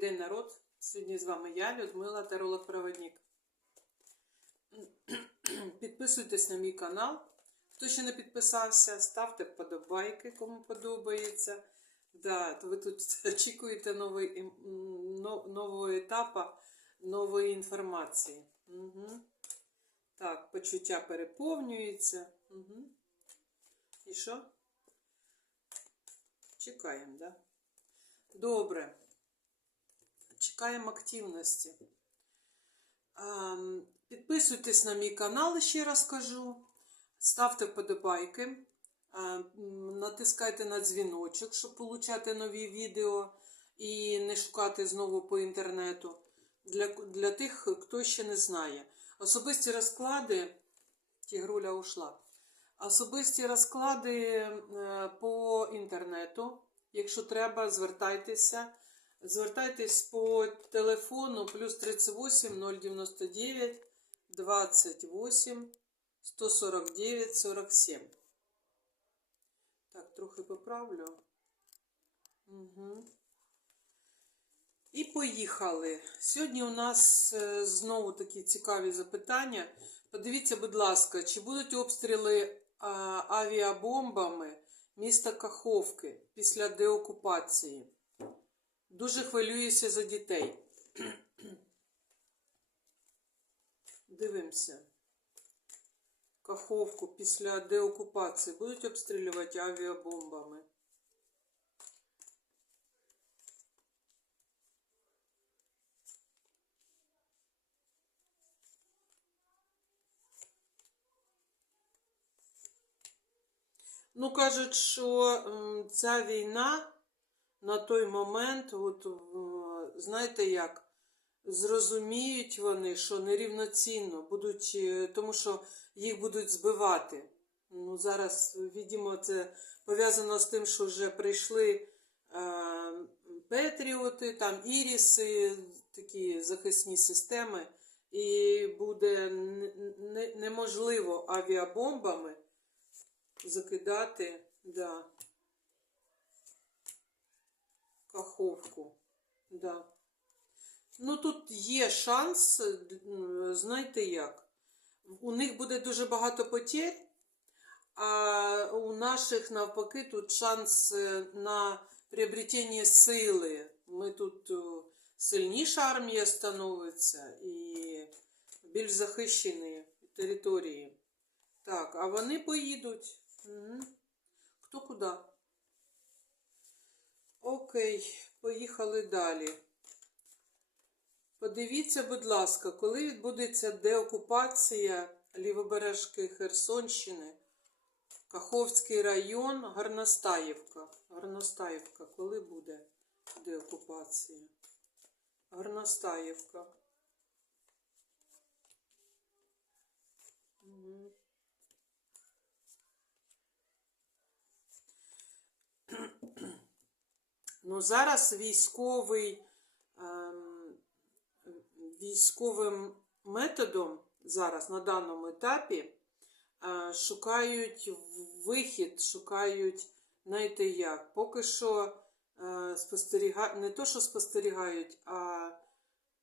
день, народ! Сьогодні з вами я, Людмила Таролог-Проводник. Підписуйтесь на мій канал. Хто ще не підписався, ставте вподобайки, кому подобається. Да, то ви тут очікуєте новий, ем, нового етапу, нової інформації. Угу. Так, почуття переповнюється. Угу. І що? Чекаємо, да? Добре. Чекаємо активності. Ем, Підписуйтесь на мій канал, ще раз кажу. Ставте вподобайки. Ем, Натискайте на дзвіночок, щоб отримати нові відео і не шукати знову по інтернету. Для, для тих, хто ще не знає. Особисті розклади. Тігруля ушла. Особисті розклади е, по інтернету. Якщо треба, звертайтеся. Звертайтесь по телефону плюс 38 099 28 149 47. Так, трохи поправлю. Угу. І поїхали. Сьогодні у нас е, знову такі цікаві запитання. Подивіться, будь ласка, чи будуть обстріли авіабомбами міста Каховки після деокупації? Дуже хвилююся за дітей. Дивимося. Каховку після деокупації будуть обстрілювати авіабомбами. Ну, кажуть, що ця війна на той момент, от, знаєте як, зрозуміють вони, що нерівноцінно будуть, е, тому що їх будуть збивати. Ну, зараз, відомо, це пов'язано з тим, що вже прийшли е, Петріоти, там Іріси, такі захисні системи, і буде неможливо авіабомбами закидати да, каховку. Да. Ну, тут є шанс, е, знаєте як, у них буде дуже багато потерь, а у наших, навпаки, тут шанс е, на приобретення сили. Ми тут сильніша армія становиться і більш захищені території. Так, а вони поїдуть. Угу. Хто куди? Окей, поїхали далі. Подивіться, будь ласка, коли відбудеться деокупація лівобережки Херсонщини, Каховський район, Гарностаївка. Гарностаївка, коли буде деокупація? Гарностаївка. Ну, зараз військовий, ем, військовим методом зараз на даному етапі е, шукають вихід, шукають, знаєте як, поки що е, спостерігають, не то, що спостерігають, а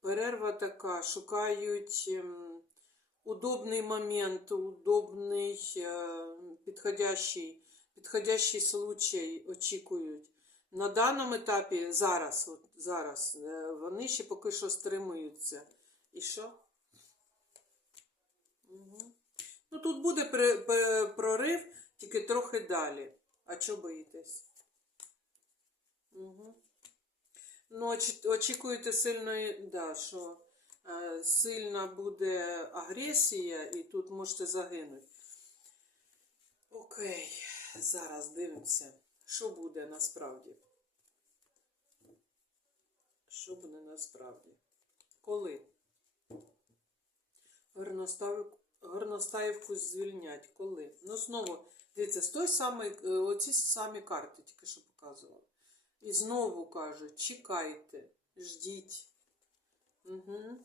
перерва така, шукають ем, удобний момент, удобний, е, підходящий, підходящий случай очікують. На даному етапі зараз, от зараз, е, вони ще поки що стримуються. І що? Угу. Ну, тут буде прорив, тільки трохи далі. А чого боїтесь? Угу. Ну, очі- очікуєте сильної, да, що е, сильна буде агресія, і тут можете загинути. Окей, зараз дивимося, що буде насправді. Що буде насправді? Коли? Горностаївку, звільнять. Коли? Ну, знову, дивіться, з той самий, е, оці самі карти тільки що показувала. І знову кажуть, чекайте, ждіть. Угу.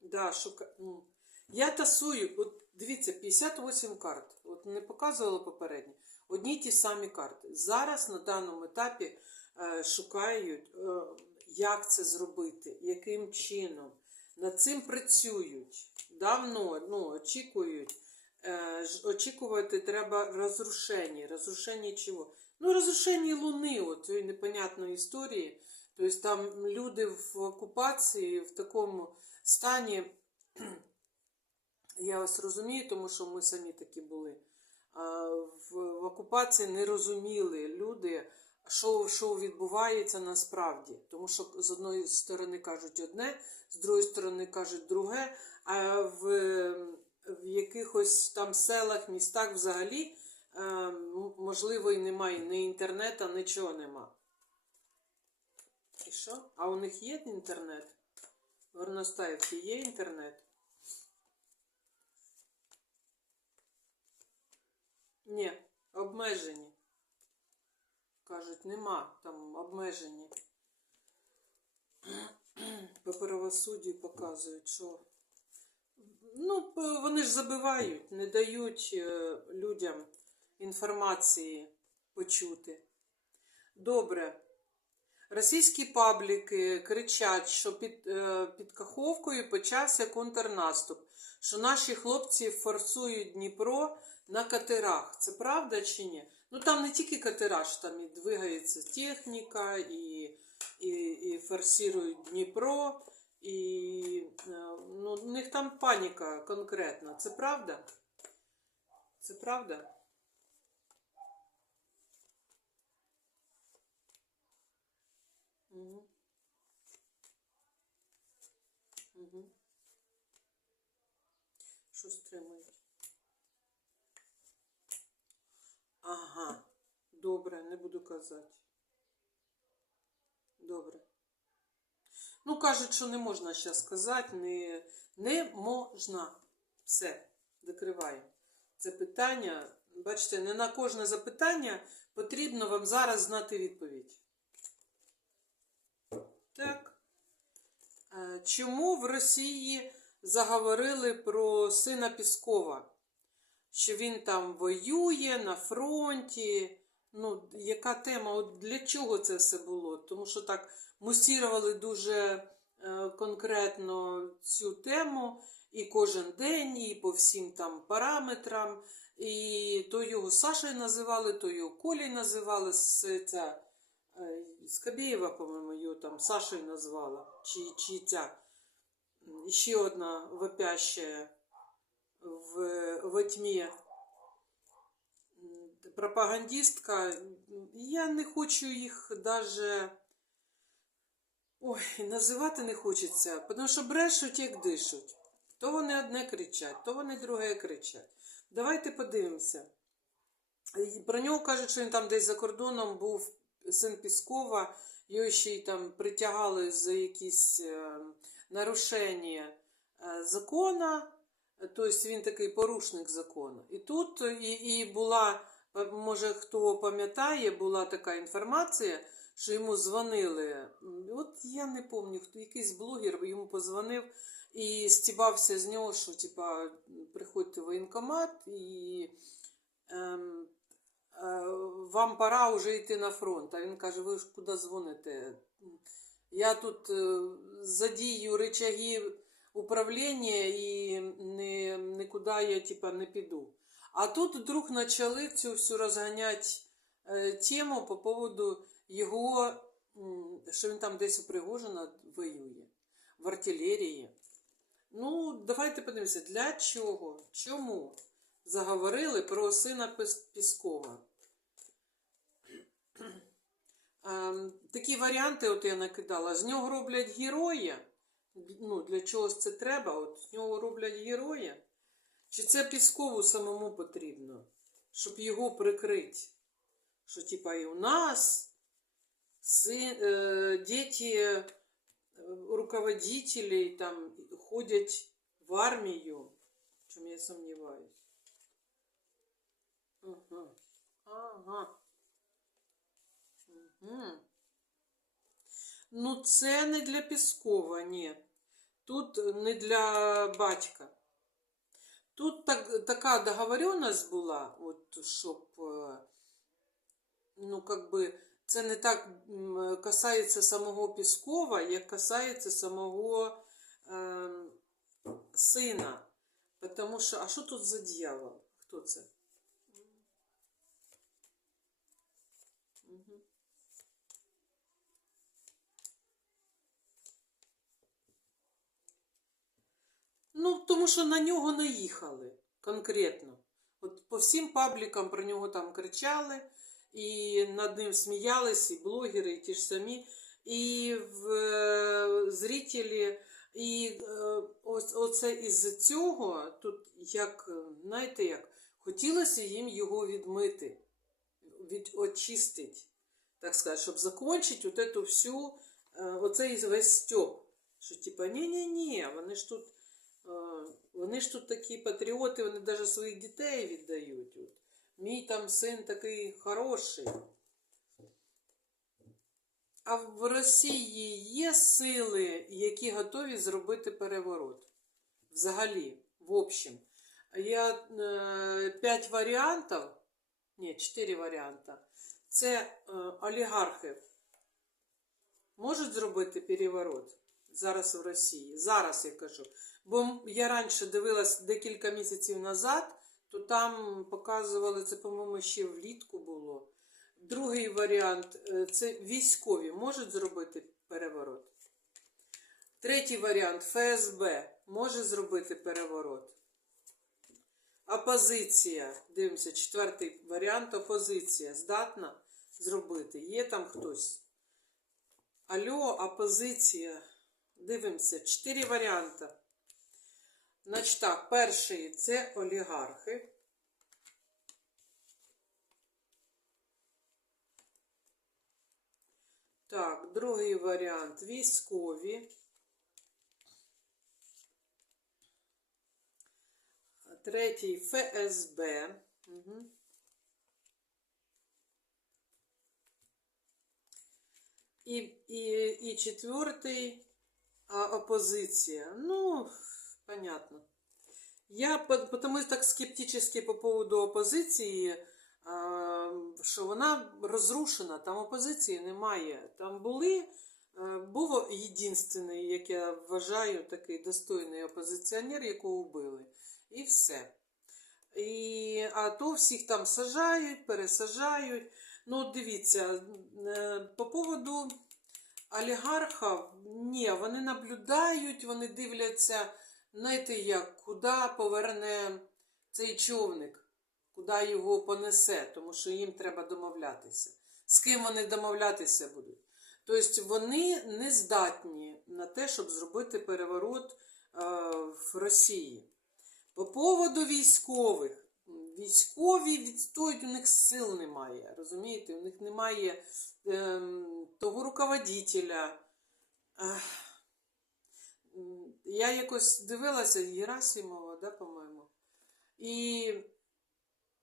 Да, шука... ну, Я тасую, от дивіться, 58 карт. От не показувала попередні. Одні ті самі карти. Зараз на даному етапі е, шукають. Е, як це зробити, яким чином. Над цим працюють. Давно ну, очікують. Е, очікувати треба розрушення. Розрушення чого? Ну, розрушення Луни, от непонятної історії. Тобто там люди в окупації в такому стані, я вас розумію, тому що ми самі такі були. В, окупації не розуміли люди, що, що відбувається насправді. Тому що з одної сторони кажуть одне, з другої сторони кажуть друге, а в, в якихось там селах, містах взагалі, е, можливо, і немає ні інтернету, нічого нема. І що? А у них є інтернет? В Горностаївці є інтернет? Ні, обмежені. Кажуть, нема там обмежені. По правосуддю показують, що. Ну, вони ж забивають, не дають е, людям інформації почути. Добре. Російські пабліки кричать, що під, е, під Каховкою почався контрнаступ, що наші хлопці форсують Дніпро на катерах. Це правда чи ні? Ну там не тільки катера, ж там і двигається техніка, і, і, і форсують Дніпро, і е, ну, у них там паніка конкретна. Це правда? Це правда? Угу. Угу. Що стримують? Ага. Добре, не буду казати. Добре. Ну, кажуть, що не можна зараз сказати. Не, не можна. Все, закриваємо. Це питання. Бачите, не на кожне запитання потрібно вам зараз знати відповідь. Так. Е, Чому в Росії заговорили про сина Піскова? Що він там воює на фронті. Ну, яка тема? От для чого це все було? Тому що так мусірували дуже е, конкретно цю тему і кожен день, і по всім там параметрам. І то його Сашею називали, то його Колей називали. Ця, е, Скабєєва, по-моєму, його там Сашею назвала. Чи, чи ця ще одна вопящая в, во тьмі пропагандистка. Я не хочу їх даже ой, називати не хочеться, тому що брешуть, як дишуть. То вони одне кричать, то вони друге кричать. Давайте подивимося. Про нього кажуть, що він там десь за кордоном був син Піскова, його ще й там притягали за якісь е, нарушення е, закона, тобто він такий порушник закону. І тут і, і була, може хто пам'ятає, була така інформація, що йому дзвонили. От я не пам'ятаю, хто якийсь блогер йому позвонив і стібався з нього, що типа приходьте в воєнкомат і. Ем, е, вам пора вже йти на фронт. А він каже, ви ж куди дзвоните? Я тут е, задію рычаги управління і не, нікуди я типа, не піду. А тут вдруг почали цю всю розганяти е, тему по поводу його, що він там десь у Пригожина воює, в артилерії. Ну, давайте подивимося, для чого? Чому? заговорили про сина Піскова. Ем, Такі варіанти, от я накидала, з нього роблять героя. Ну, для чогось це треба, от з нього роблять героя. Чи це Піскову самому потрібно, щоб його прикрити? Що, типа, і у нас сын, э, дети э, руководителей там ходять в армію, в чому я сумніваюсь. Ага. Ага. Угу. Ну, це не для Піскова, ні. Тут не для батька. Тут так, така договоренность була, от, щоб, е, ну, как би, це не так касається самого Піскова, як касається самого е, сина. Потому що, а що тут за дьявол? Хто це? Ну, тому що на нього наїхали конкретно. От по всім паблікам про нього там кричали, і над ним сміялись, і блогери, і ті ж самі, і в, е, зрителі. І е, ось оце із цього, тут як, е, знаєте як, хотілося їм його відмити, від, очистити, так сказати, щоб закончити от е, оцей весь стьоп. Що типа, ні-ні-ні, вони ж тут, вони ж тут такі патріоти, вони навіть своїх дітей віддають. От. Мій там син такий хороший. А в Росії є сили, які готові зробити переворот. Взагалі, в общем. Я е, п'ять варіантів, ні, чотири варіанти. Це е, олігархи можуть зробити переворот зараз в Росії. Зараз я кажу. Бо я раніше дивилась декілька місяців назад, то там показували це, по-моєму, ще влітку було. Другий варіант е, це військові можуть зробити переворот. Третій варіант ФСБ може зробити переворот. Опозиція. Дивимося, четвертий варіант опозиція. Здатна зробити. Є там хтось. Алло, опозиція. Дивимося, чотири варіанти. Значить так, перший це олігархи. Так, другий варіант військові. Третій ФСБ. Угу. І, і, і четвертий опозиція. Ну, понятно. Я по- потому так скептически по поводу опозиції, що вона розрушена, там опозиції немає. Там були, був єдиний, як я вважаю, такий достойний опозиціонер, якого вбили. І все. І, а то всіх там сажають, пересажають. Ну, дивіться, е, по поводу олігархів, ні, вони наблюдають, вони дивляться, знаєте як, куди поверне цей човник, куди його понесе, тому що їм треба домовлятися. З ким вони домовлятися будуть? Тобто вони не здатні на те, щоб зробити переворот е, в Росії. По поводу військових. Військові відстоють, у них сил немає. Розумієте, у них немає ем, того руководителя. Я якось дивилася Герасимова, да, по-моєму. І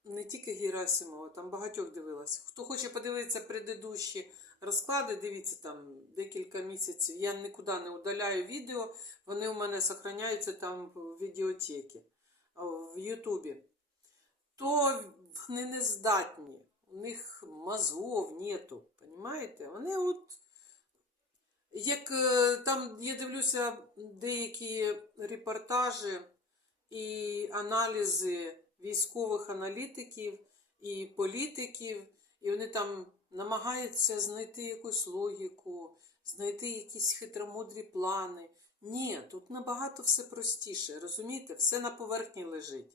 не тільки Герасимова, там багатьох дивилася. Хто хоче подивитися предыдущі розклади, дивіться там декілька місяців. Я нікуди не удаляю відео, вони у мене зберігаються там в відеотекі, в Ютубі. То вони не здатні, у них мозгов нету, понимаєте? Вони от, як е, там я дивлюся деякі репортажі і аналізи військових аналітиків і політиків, і вони там намагаються знайти якусь логіку, знайти якісь хитромудрі плани. Ні, тут набагато все простіше, розумієте? Все на поверхні лежить.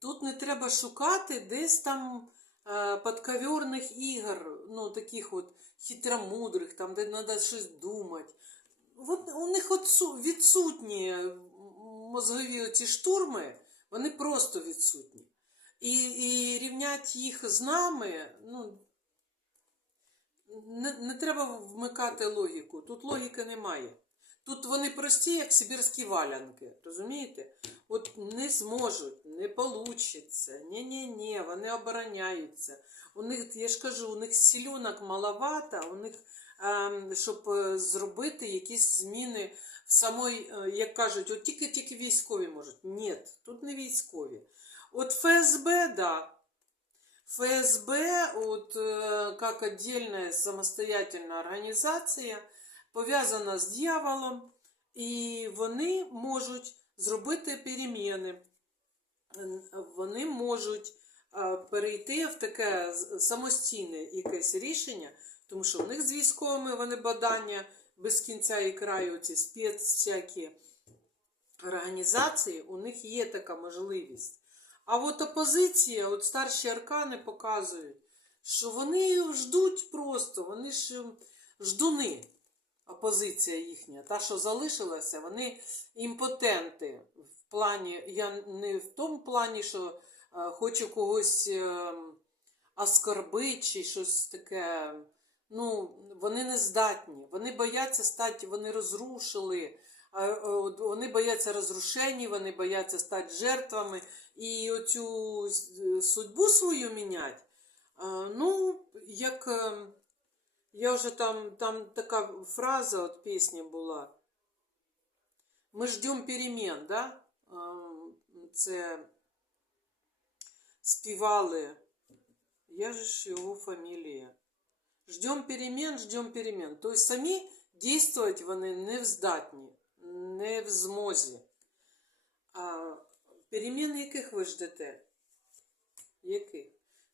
Тут не треба шукати десь там е, подковерних ігор, ну таких от хитромудрих, там, де треба щось думати. От у них відсутні мозгові ці штурми, вони просто відсутні. І, і рівняти їх з нами, ну, не, не треба вмикати логіку. Тут логіки немає. Тут вони прості, як сибірські валянки, розумієте? От не зможуть, не получиться. Ні-ні-ні, вони обороняються. У них, я ж кажу, у них сілюнок маловато, у них, ем, щоб е, зробити якісь зміни в самої, е, як кажуть, от тільки-тільки військові можуть. Ні, тут не військові. От ФСБ, да. ФСБ, от, как отдельная самостоятельна організація, пов'язана з дьяволом, і вони можуть зробити переміни. Вони можуть перейти в таке самостійне якесь рішення, тому що в них з військовими вони бадання без кінця і краю, ці спец всякі організації, у них є така можливість. А от опозиція, от старші аркани показують, що вони ждуть просто, вони ж ждуни, опозиція їхня, та, що залишилася, вони імпотенти. В плані, я не в тому плані, що е, хочу когось е, оскорбити чи щось таке. Ну, вони не здатні. Вони бояться стати, вони розрушили. е, Вони бояться розрушень, вони бояться стати жертвами. І оцю судьбу свою міняти. Ну, як е, я вже там, там така фраза от пісні була. Ми ждемо перемен, да? Це співали. Я же його фамілія. Ждем перемен, ждем перемен. Тобто самі дійствувати вони не здатні, не в змозі. А перемін яких ви ждете? Яких?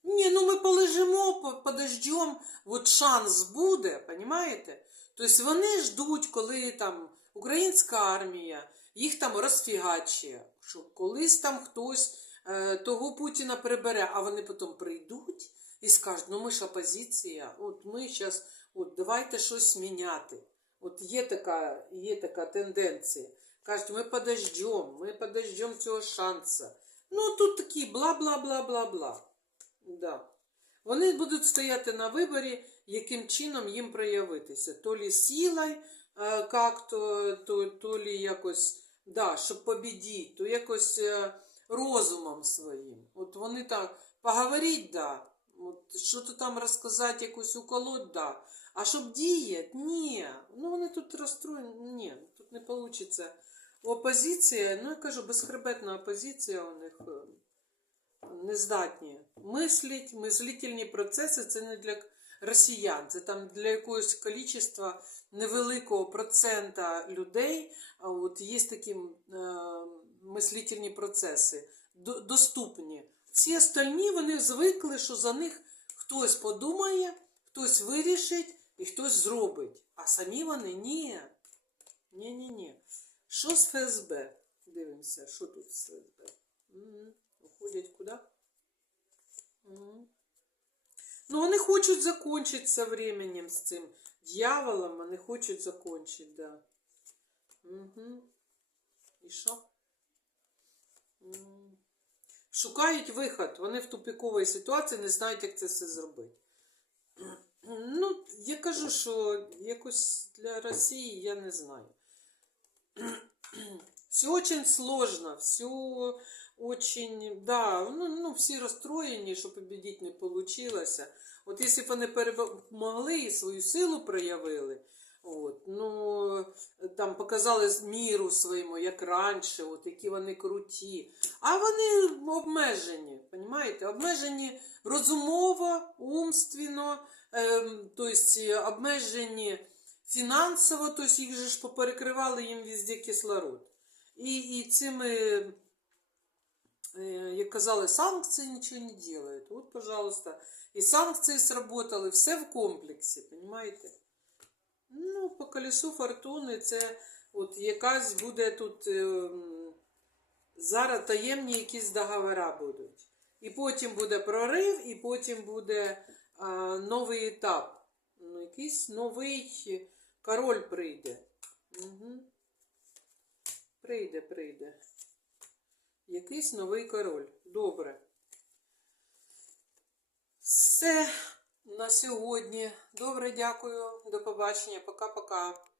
Ні, ну ми полежимо, подождем, от шанс буде, понимаєте? Тобто вони ждуть, коли там українська армія їх там розфігачує, що колись там хтось е, того Путіна прибере, а вони потім прийдуть і скажуть, ну ми ж опозиція, от ми зараз, от давайте щось міняти. От є така, є така тенденція. Кажуть, ми подождем, ми подождем цього шанса. Ну, тут такі бла-бла-бла-бла-бла. Да. Вони будуть стояти на виборі, яким чином їм проявитися. То лі силою, е, как-то, то, то лі якось, да, щоб побідіть, то якось е, розумом своїм. От вони так поговорить, да. От, що-то там розказати, якусь уколоть, да. А щоб діяти, ні. Ну вони тут розстроєні, ні, тут не вийде. Опозиція, ну я кажу, безхребетна опозиція у них е, не здатні мислить, мислительні процеси це не для росіян, це там для якогось кількості невеликого процента людей. От є такі е, мислительні процеси до- доступні. Всі остальні вони звикли, що за них хтось подумає, хтось вирішить і хтось зробить. А самі вони ні. Ні, ні, ні. Що з ФСБ? Дивимося, що тут з ФСБ. Уходять куди? Мгм. Ну, вони хочуть закончити со временем з цим дьяволом, вони хочуть закончити, да. Угу. І що? Шукають виход. Вони в тупіковій ситуації не знають, як це все зробити. Ну, я кажу, що якось для Росії я не знаю. Все очень сложно, все очень, да, ну, ну всі розстроєні, що победить не получилося. От якщо б вони перемогли і свою силу проявили, от, ну, там показали міру своєму, як раніше, от, які вони круті. А вони обмежені, розумієте? Обмежені розумово, умственно, ем, тобто обмежені фінансово, тобто їх же ж поперекривали їм везде кислород. І, і цими, як казали, санкції нічого не делают. От, пожалуйста, і санкції сработали, все в комплексі, понимаєте? Ну, по колесу фортуни це от якась буде тут ем, зараз таємні якісь договори будуть. І потім буде прорив, і потім буде а, новий етап. Ну, якийсь новий король прийде. Угу. Прийде, прийде. Якийсь новий король. Добре. Все на сьогодні. Добре, дякую. До побачення. Пока-пока.